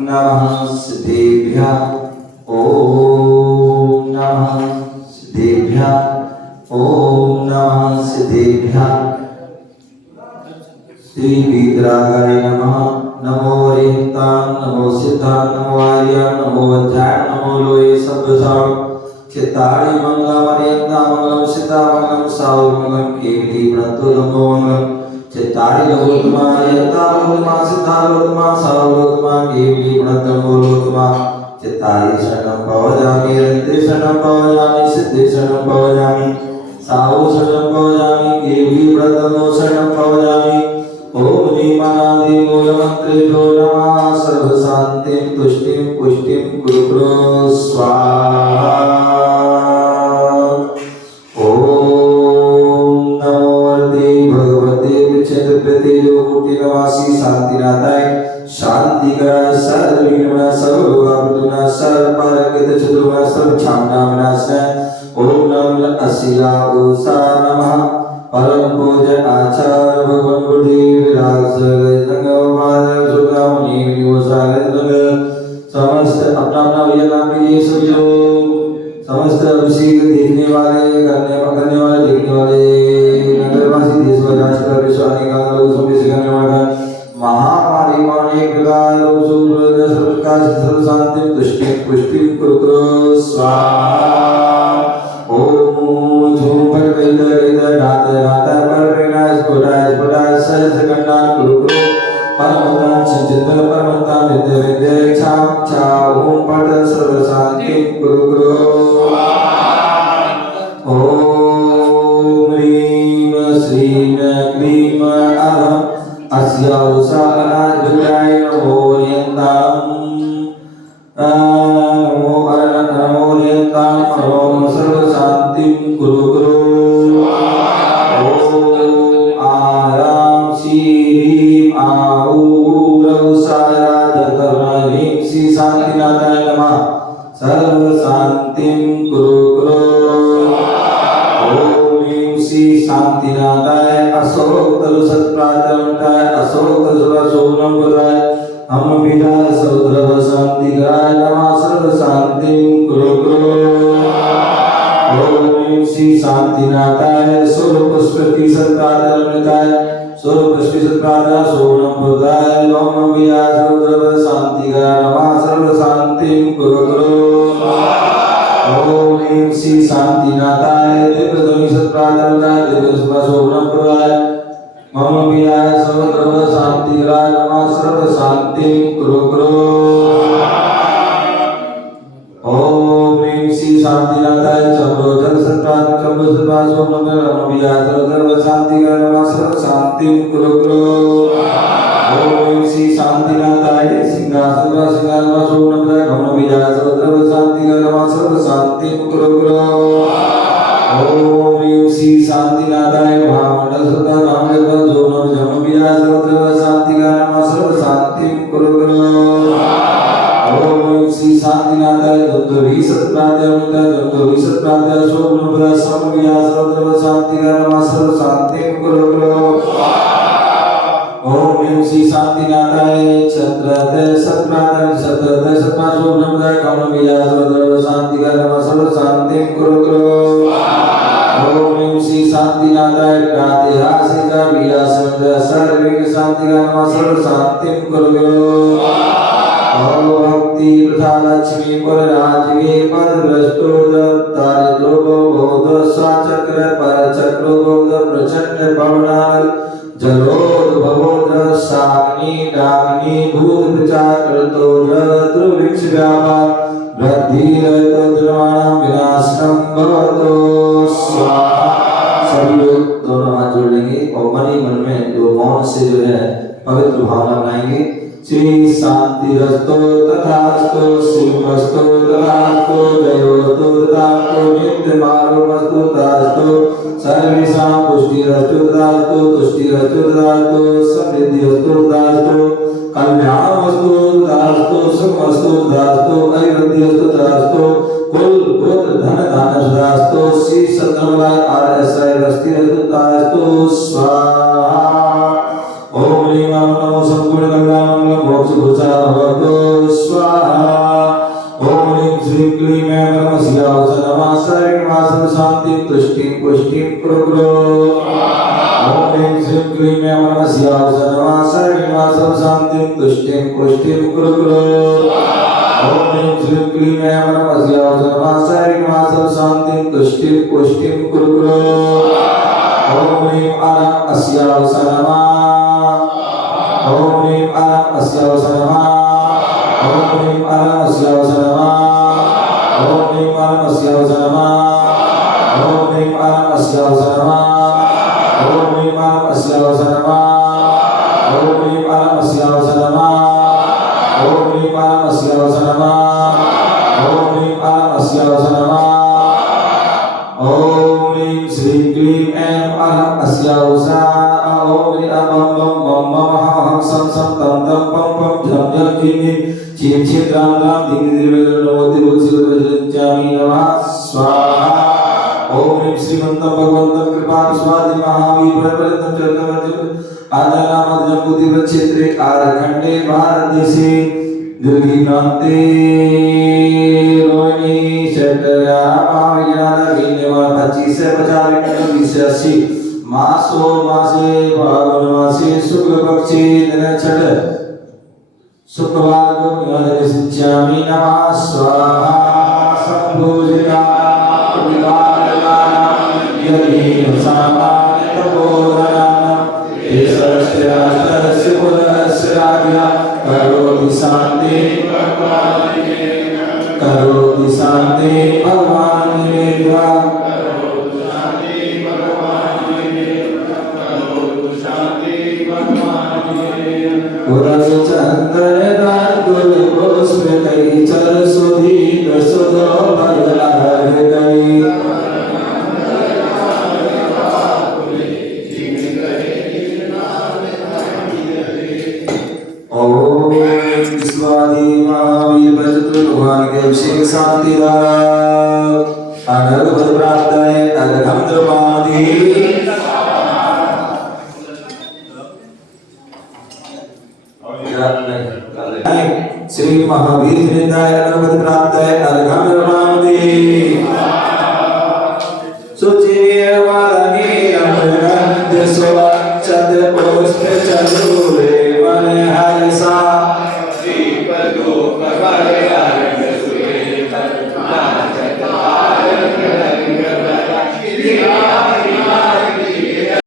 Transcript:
नमः सिद्धेभ्यः ॐ नमः सिद्धेभ्यः ॐ नमः सिद्धेभ्यः श्री वीतरागाय नमः नमो रेहतां नमो सिद्धां नमो आर्यां नमो वज्राय नमो लोये सद्वसां चित्तारि मंगलमर्यन्ता मंगलं सिद्धा मंगलं सावि मंगलं केवली प्रणतो नमो मंगलं चित्तारि लोकमार्यन्ता लोकमा सिद्धा लोकमा सावि लोकमा केवली प्रणतो लोकमा चित्तारि शरणं भवजामि रन्ते शरणं भवजामि सिद्धे शरणं भवजामि सावि शरणं भवजामि केवली प्रणतो शरणं भवजामि ओम नीमानादि मूलमन्त्रेभ्यो नमः सर्वशान्तिं तुष्टिं पुष्टिं कुरु स्वाहा ओम नमो वरदे भगवते विचित्रपते योगुटिनवासी शान्तिनाथाय शान्तिकराय सर्वविघ्न सर्वभूतविनाशाय सर्वपारगत चतुर्भुज सर्वक्षामना विनाशाय ओम नमः असिया उषा नमः परम पूज्य आचार्य भगवान गुरुदेव विराज संगवाद सुखामणि विवसार समस्त अपना अपना भैया नाम लीजिए सभी लोग समस्त अभिषेक देखने वाले करने वाले देखने वाले नगरवासी देशवासी राष्ट्र विश्वानी का लोग सभी से करने वाला महामारी मान एक प्रकार लोग सुब्रत सर्वकाश सर्व शांति तुष्टि पुष्टि कुरु स्वाहा ओम झूम पर गईदा नाता नाता पर विनाश कोटाय सहज गंडान कुरु परमदान चिंतन परमदान विद्या विद्या क्षाम चा ओम पद सर्व शांति कुरु ओम ह्रीम श्रीम क्लीम अहम अस्या उषानाथ विद्याय नमो यन्ताम नमो यन्ताम ओम सर्व शांति कुरु ओम आराम श्री आऊरव साराधकर्णीं श्री शांतिनाथाय नमः सर्व शांतिं कुरु ओम श्री शांतिनाथाय अशोक तरु सत्प्रातमताय अशोक तरु सोनम पदाय हम विदा सौद्रव शांतिकाय नमः सर्व शांतिं कुरु ओम श्री शांतिनाथाय स्वरूप पुष्पति सत्प्रातमताय स्वरूप पुष्पति सत्प्रातः सोनम पदाय ओम विदा सौद्रव शांतिकाय नमः सर्व शांतिं कुरु ओम श्री शांतिनाथाय दिव्य ध्वनि सत्प्रातमताय दिव्य सोनम पदाय मम विहाय सर्वत्र शांतिराय नमः सर्व शांतिं कुरु ओम श्री शांतिनाथाय चंद्रो जल सत्प्रात चंद्रो सत्प्रात सोम मम विहाय सर्वत्र शांतिराय नमः सर्व शांतिं कुरु ओम श्री शांतिनाथाय सिंहासन सिंहासन सोम मम विहाय सर्वत्र शांतिराय नमः सर्व शांतिं कुरु ओम श्री शांतिनाथाय महामंडल सुता महामंडल जोनम जम विहाय सर्वत्र शांतिराय नमः सर्व शांतिं कुरु ओम श्री शांतिनाथाय द्वंद्वी सत्प्रात्यामताय द्वंद्वी सत्प्रात्या शोभनपुरा सम विहाय सर्वत्र शांतिराय नमः सर्व शांतिं कुरु ओम श्री शांतिनाथाय छत्रते सत्प्रात्या छत्रते सत्प्रा शोभनपुरा कम विहाय सर्वत्र शांतिराय नमः सर्व शांतिं कुरु ओम श्री शांतिनाथाय प्रातिहासिक विलासंत सर्विक शांतिराय नमः सर्व शांतिं कुरु ओम भक्ति प्रथा लक्ष्मी पर राजगे पद भ्रष्टो दारिद्रो बोध साचक्र पर चक्रो बोध प्रचंड पवनाल जलोद्भवोद साग्नि डाग्नि भूत प्रचारतो ऋतुविक्ष व्यापार वृद्धिरत द्रवाणां विनाशनं भवतो स्वाहा सभी लोग दोनों हाथ जोड़ेंगे और मन ही मन में जो मौन से जो है पवित्र भावना बनाएंगे श्री शांतिरस्तो तथास्तु शिवमस्तु तथास्तु जयोस्तु तथास्तु नित्यमारोमस्तु तथास्तु सर्वेषां पुष्टिरस्तु तथास्तु तुष्टिरस्तु तथास्तु समृद्धिरस्तु तथास्तु कल्याणमस्तु तथास्तु सुखमस्तु तथास्तु ऐश्वर्यमस्तु तथास्तु कुल पुत्र धन धान्य तथास्तु श्री सत्यनारायण आर्यसाय रस्तिरस्तु तथास्तु स्वाहा ओम ह्रीं नमो संपूर्ण गंगा मोक्ष भूषा भवतु पुष्टिं कुरु कुरु ओम ह्रीं श्रीं क्लीं ऐं नमस्यावस नमः सर्वं शान्तिं तुष्टिं पुष्टिं कुरु कुरु ओम ह्रीं श्रीं क्लीं ऐं नमस्यावस नमः सर्वं शान्तिं तुष्टिं पुष्टिं कुरु कुरु ओम ह्रीं आरां अस्यावस नमः ओम ह्रीं आरां अस्यावस नमः ओम ह्रीं आरां अस्यावस नमः ओम ह्रीं आरां अस्यावस नमः ओम ह्रीं आरां अस्यावस नमः ओम ह्रीं आरां अस्यावस नमः ओम ह्रीं आरां अस्यावस नमः ओम ह्रीं आरां अस्यावस नमः ओम ह्रीं आरां अस्यावस नमः ओम ह्रीं श्रीं क्लीं ऐं आरां अस्यावस ओम ह्रीं बम बम बम बम हम सम सम तम तम पम पम झम झम झिम झिम झिम राम राम धीम धीम नमोति वज्रजामि नमः स्वाहा ओम ह्रीं श्रीमन्तं भगवन्तं कृपा स्वादि महावीर परमतं चक्रवर्ती आदनामद्यं बुद्धिवत् क्षेत्रे आरखण्डे भारतदेशे दुर्गी प्रान्ते रोहिणी शतया महाविज्ञानविज्ञान 25 से 50 मासो मासे फागुन मासे शुक्ल पक्षे दिन छठ शुक्रवार को निवासिष्यामि नमः स्वाहा संपूजिता यदि सामान्य तपोधना ईश्वरस्य राष्ट्रस्य कुलस्य राज्ञा करोति शान्ति भगवान् निवेद्या चंद्र दान पुष्प कई चल सुधीर सुधो बदलार गई ओम स्वामी महावीर बचतु भगवान के अभिषेक शांति द्वारा अनल पद प्राप्त है अदघम द्रवादी श्री महावीर वृंदाय अनल प्राप्त है अदघम द्रवादी सुचिर वाला नीरम नंद सुवाचद पुष्प चलूर